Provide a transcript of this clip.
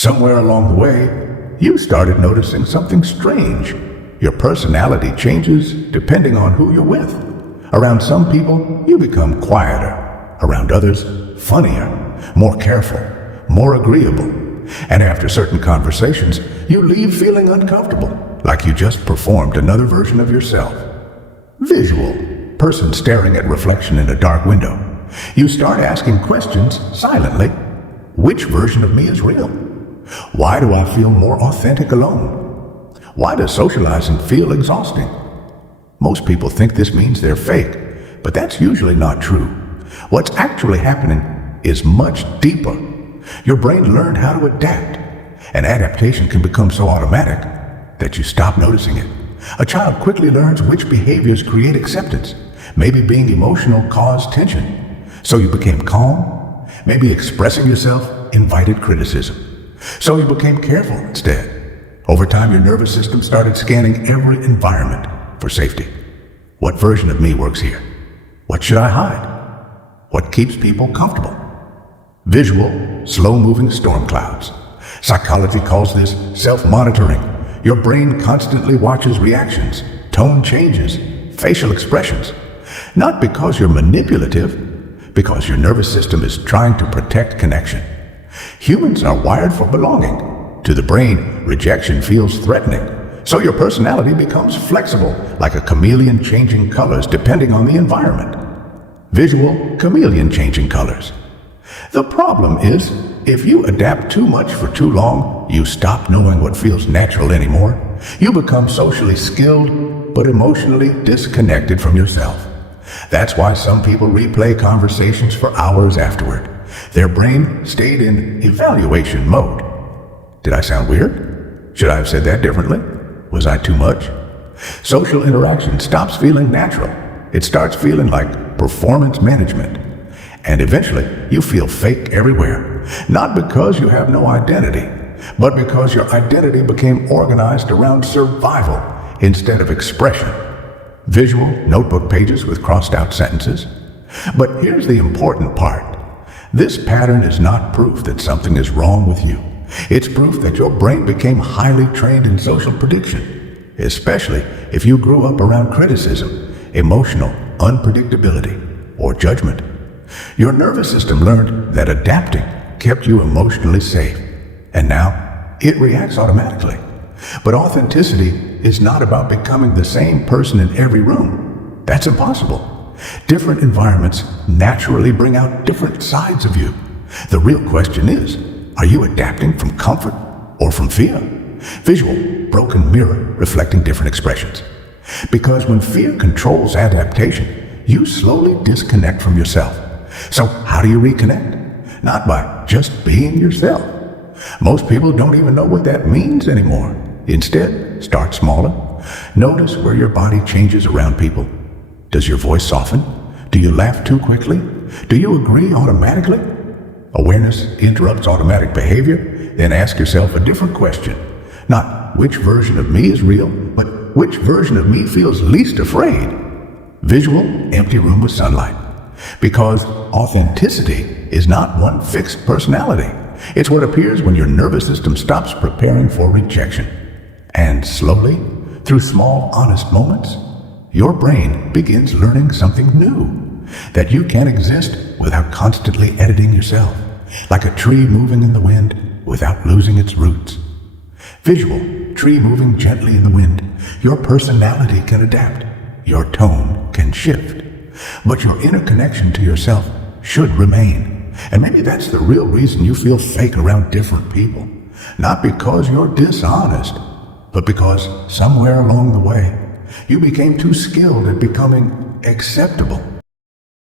Somewhere along the way, you started noticing something strange. Your personality changes depending on who you're with. Around some people, you become quieter. Around others, funnier, more careful, more agreeable. And after certain conversations, you leave feeling uncomfortable, like you just performed another version of yourself. Visual. Person staring at reflection in a dark window. You start asking questions silently. Which version of me is real? Why do I feel more authentic alone? Why does socializing feel exhausting? Most people think this means they're fake, but that's usually not true. What's actually happening is much deeper. Your brain learned how to adapt, and adaptation can become so automatic that you stop noticing it. A child quickly learns which behaviors create acceptance. Maybe being emotional caused tension, so you became calm. Maybe expressing yourself invited criticism, so you became careful instead. Over time, your nervous system started scanning every environment for safety. What version of me works here? What should I hide? What keeps people comfortable? Visual, slow-moving storm clouds. Psychology calls this self-monitoring. Your brain constantly watches reactions, tone changes, facial expressions. Not because you're manipulative, because your nervous system is trying to protect connection. Humans are wired for belonging. To the brain, rejection feels threatening. So your personality becomes flexible, like a chameleon changing colors depending on the environment. Visual, chameleon changing colors. The problem is, if you adapt too much for too long, you stop knowing what feels natural anymore. You become socially skilled, but emotionally disconnected from yourself. That's why some people replay conversations for hours afterward. Their brain stayed in evaluation mode. Did I sound weird? Should I have said that differently? Was I too much? Social interaction stops feeling natural. It starts feeling like performance management. And eventually, you feel fake everywhere. Not because you have no identity, but because your identity became organized around survival instead of expression. Visual, notebook pages with crossed out sentences. But here's the important part. This pattern is not proof that something is wrong with you. It's proof that your brain became highly trained in social prediction, especially if you grew up around criticism, emotional unpredictability, or judgment. Your nervous system learned that adapting kept you emotionally safe, and now it reacts automatically. But authenticity is not about becoming the same person in every room. That's impossible. Different environments naturally bring out different sides of you. The real question is, are you adapting from comfort or from fear? Visual, broken mirror reflecting different expressions. Because when fear controls adaptation, you slowly disconnect from yourself. So how do you reconnect? Not by just being yourself. Most people don't even know what that means anymore. Instead, start smaller. Notice where your body changes around people. Does your voice soften? Do you laugh too quickly? Do you agree automatically? Awareness interrupts automatic behavior. Then ask yourself a different question. Not which version of me is real, but which version of me feels least afraid? Visual, empty room with sunlight. Because authenticity is not one fixed personality. It's what appears when your nervous system stops preparing for rejection. And slowly, through small, honest moments, your brain begins learning something new. That you can exist without constantly editing yourself. Like a tree moving in the wind without losing its roots. Visual, tree moving gently in the wind. Your personality can adapt. Your tone can shift. But your inner connection to yourself should remain. And maybe that's the real reason you feel fake around different people. Not because you're dishonest, but because somewhere along the way, you became too skilled at becoming acceptable.